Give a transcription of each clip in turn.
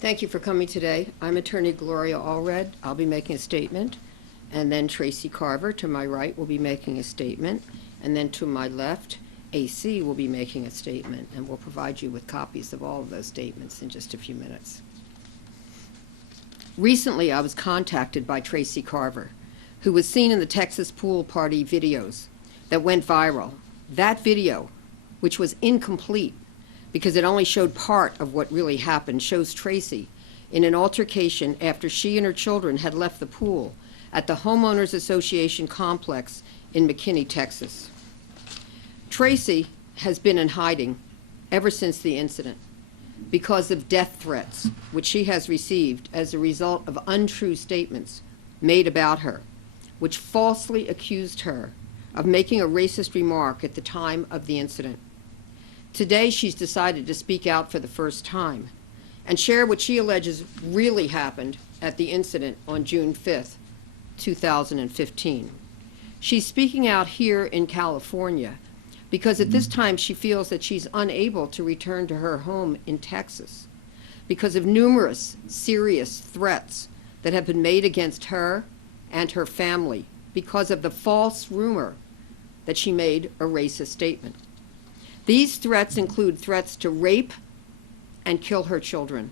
Thank you for coming today. I'm attorney Gloria Allred. I'll be making a statement, and then Tracey Carver to my right will be making a statement, and then to my left, AC will be making a statement, and we'll provide you with copies of all of those statements in just a few minutes. Recently, I was contacted by Tracey Carver, who was seen in the Texas pool party videos that went viral. That video, which was incomplete because it only showed part of what really happened, shows Tracey in an altercation after she and her children had left the pool at the Homeowners Association complex in McKinney, Texas. Tracey has been in hiding ever since the incident because of death threats, which she has received as a result of untrue statements made about her, which falsely accused her of making a racist remark at the time of the incident. Today, she's decided to speak out for the first time and share what she alleges really happened at the incident on June 5th, 2015. She's speaking out here in California because at this time she feels that she's unable to return to her home in Texas because of numerous serious threats that have been made against her and her family because of the false rumor that she made a racist statement. These threats include threats to rape and kill her children,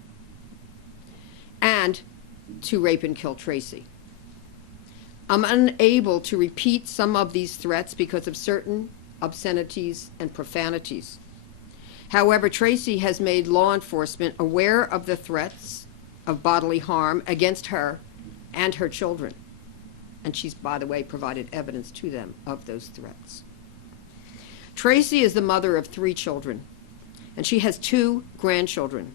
and to rape and kill Tracey. I'm unable to repeat some of these threats because of certain obscenities and profanities. However, Tracey has made law enforcement aware of the threats of bodily harm against her and her children. And she's, by the way, provided evidence to them of those threats. Tracey is the mother of 3 children, and she has 2 grandchildren.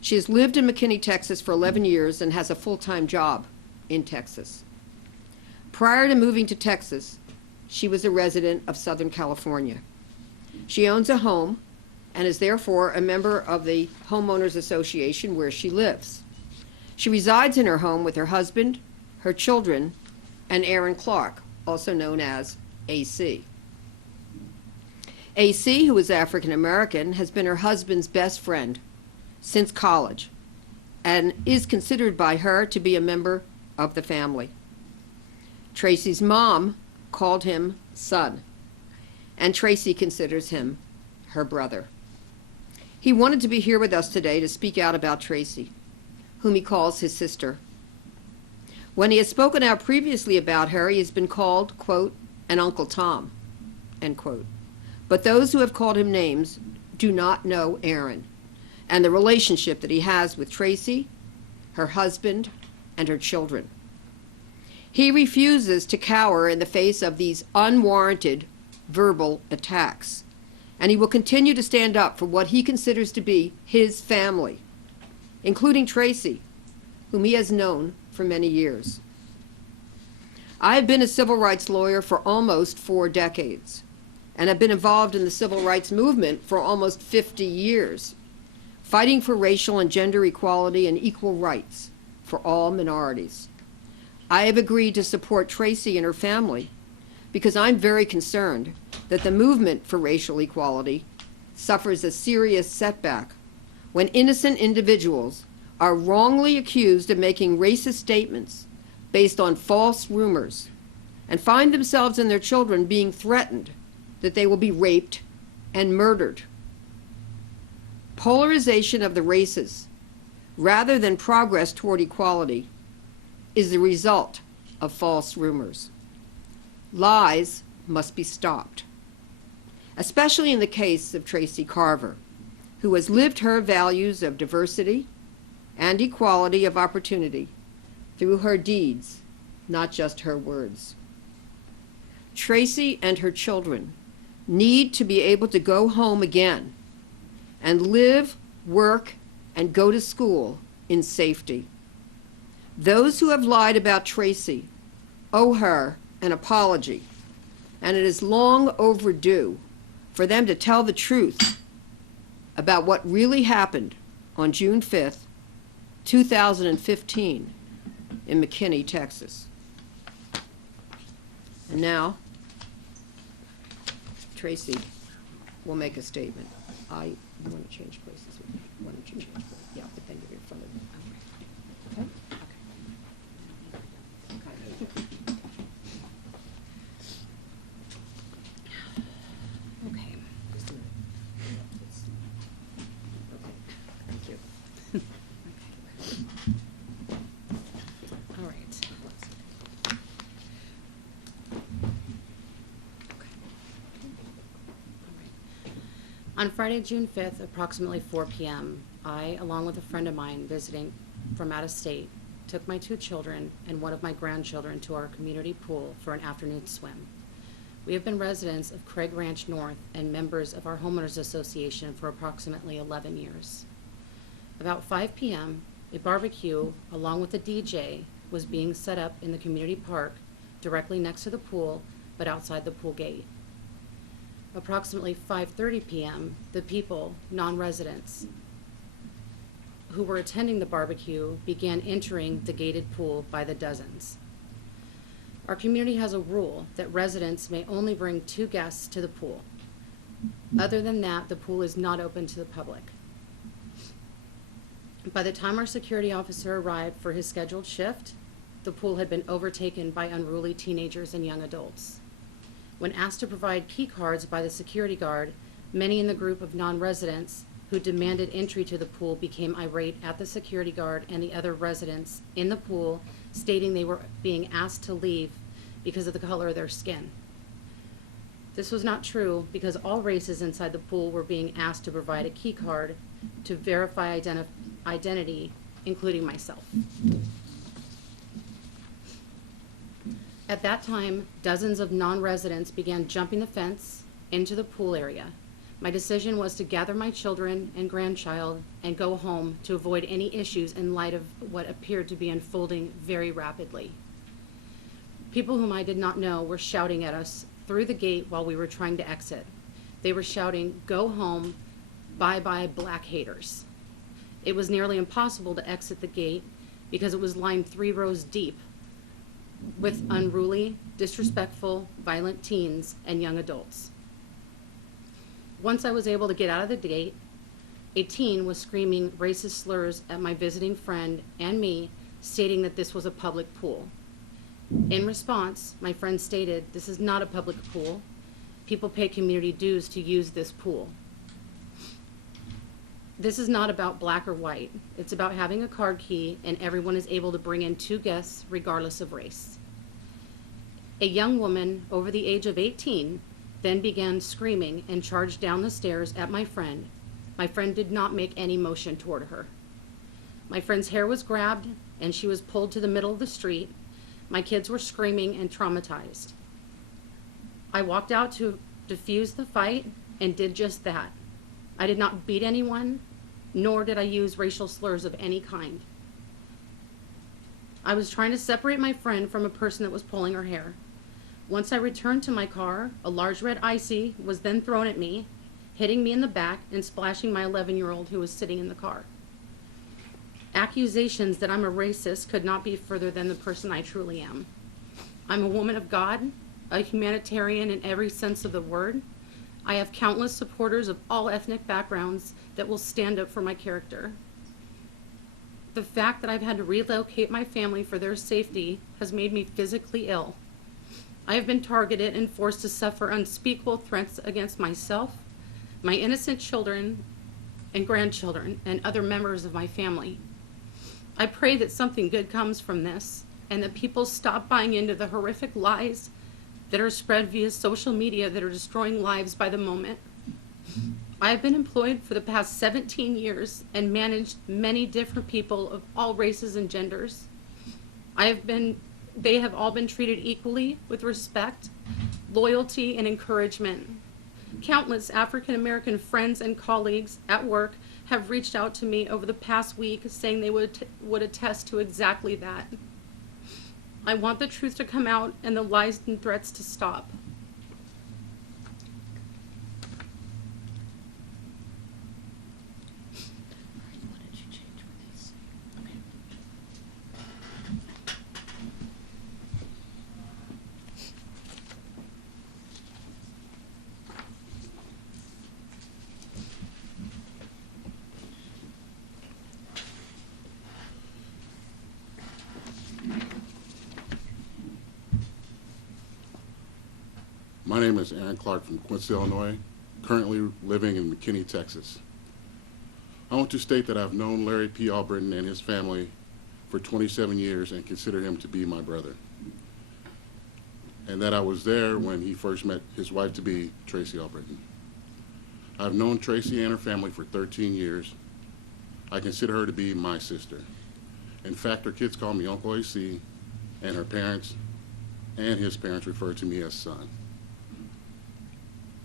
She has lived in McKinney, Texas for 11 years and has a full-time job in Texas. Prior to moving to Texas, she was a resident of Southern California. She owns a home and is therefore a member of the Homeowners Association where she lives. She resides in her home with her husband, her children, and Aaron Clark, also known as AC. AC, who is African American, has been her husband's best friend since college and is considered by her to be a member of the family. Tracey's mom called him son, and Tracey considers him her brother. He wanted to be here with us today to speak out about Tracey, whom he calls his sister. When he has spoken out previously about her, he has been called, quote, an Uncle Tom, end quote. But those who have called him names do not know Aaron and the relationship that he has with Tracey, her husband, and her children. He refuses to cower in the face of these unwarranted verbal attacks, and he will continue to stand up for what he considers to be his family, including Tracey, whom he has known for many years. I have been a civil rights lawyer for almost 4 decades, and have been involved in the civil rights movement for almost 50 years, fighting for racial and gender equality and equal rights for all minorities. I have agreed to support Tracey and her family because I'm very concerned that the movement for racial equality suffers a serious setback when innocent individuals are wrongly accused of making racist statements based on false rumors and find themselves and their children being threatened that they will be raped and murdered. Polarization of the races, rather than progress toward equality, is the result of false rumors. Lies must be stopped, especially in the case of Tracey Carver, who has lived her values of diversity and equality of opportunity through her deeds, not just her words. Tracey and her children need to be able to go home again and live, work, and go to school in safety. Those who have lied about Tracey owe her an apology, and it is long overdue for them to tell the truth about what really happened on June 5th, 2015 in McKinney, Texas. And now, Tracey will make a statement. You want to change places with me? Why don't you change places? Yeah, but then you're in front of On Friday, June 5th, approximately 4 p.m., I, along with a friend of mine visiting from out of state, took my 2 children and one of my grandchildren to our community pool for an afternoon swim. We have been residents of Craig Ranch North and members of our homeowners association for approximately 11 years. About 5 p.m., a barbecue, along with a DJ, was being set up in the community park directly next to the pool, but outside the pool gate. Approximately 5:30 p.m., the people, non-residents, who were attending the barbecue began entering the gated pool by the dozens. Our community has a rule that residents may only bring 2 guests to the pool. Other than that, the pool is not open to the public. By the time our security officer arrived for his scheduled shift, the pool had been overtaken by unruly teenagers and young adults. When asked to provide key cards by the security guard, many in the group of non-residents who demanded entry to the pool became irate at the security guard and the other residents in the pool, stating they were being asked to leave because of the color of their skin. This was not true because all races inside the pool were being asked to provide a key card to verify identity, including myself. At that time, dozens of non-residents began jumping the fence into the pool area. My decision was to gather my children and grandchild and go home to avoid any issues in light of what appeared to be unfolding very rapidly. People whom I did not know were shouting at us through the gate while we were trying to exit. They were shouting, "Go home, bye-bye black haters." It was nearly impossible to exit the gate because it was lined 3 rows deep with unruly, disrespectful, violent teens and young adults. Once I was able to get out of the gate, a teen was screaming racist slurs at my visiting friend and me, stating that this was a public pool. In response, my friend stated, "This is not a public pool. People pay community dues to use this pool. This is not about black or white. It's about having a card key and everyone is able to bring in 2 guests regardless of race." A young woman over the age of 18 then began screaming and charged down the stairs at my friend. My friend did not make any motion toward her. My friend's hair was grabbed and she was pulled to the middle of the street. My kids were screaming and traumatized. I walked out to defuse the fight and did just that. I did not beat anyone, nor did I use racial slurs of any kind. I was trying to separate my friend from a person that was pulling her hair. Once I returned to my car, a large red icy was then thrown at me, hitting me in the back and splashing my 11-year-old who was sitting in the car. Accusations that I'm a racist could not be further than the person I truly am. I'm a woman of God, a humanitarian in every sense of the word. I have countless supporters of all ethnic backgrounds that will stand up for my character. The fact that I've had to relocate my family for their safety has made me physically ill. I have been targeted and forced to suffer unspeakable threats against myself, my innocent children and grandchildren, and other members of my family. I pray that something good comes from this and that people stop buying into the horrific lies that are spread via social media that are destroying lives by the moment. I have been employed for the past 17 years and managed many different people of all races and genders. They have all been treated equally with respect, loyalty, and encouragement. Countless African American friends and colleagues at work have reached out to me over the past week saying they would attest to exactly that. I want the truth to come out and the lies and threats to stop. My name is Aaron Clark from Quincy, Illinois, currently living in McKinney, Texas. I want to state that I've known Larry P. Allred and his family for 27 years and consider him to be my brother. And that I was there when he first met his wife-to-be, Tracey Carver. I've known Tracey and her family for 13 years. I consider her to be my sister. In fact, her kids call me Uncle AC, and her parents and his parents refer to me as son.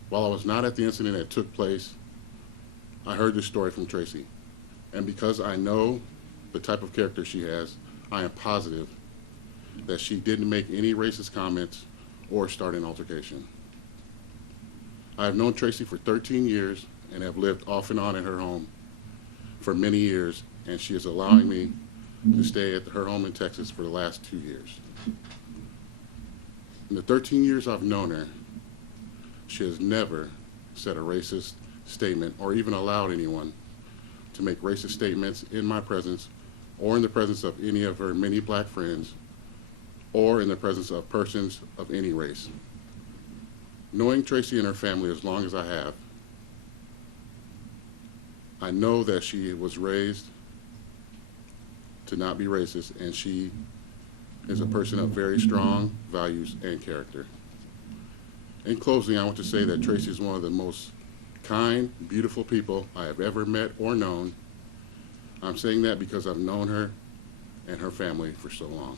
While I was not at the incident that took place, I heard this story from Tracey. And because I know the type of character she has, I am positive that she didn't make any racist comments or start an altercation. I have known Tracey for 13 years and have lived off and on in her home for many years, and she is allowing me to stay at her home in Texas for the last 2 years. In the 13 years I've known her, she has never said a racist statement or even allowed anyone to make racist statements in my presence or in the presence of any of her many black friends or in the presence of persons of any race. Knowing Tracey and her family as long as I have, I know that she was raised to not be racist, and she is a person of very strong values and character. In closing, I want to say that Tracey is one of the most kind, beautiful people I have ever met or known. I'm saying that because I've known her and her family for so long.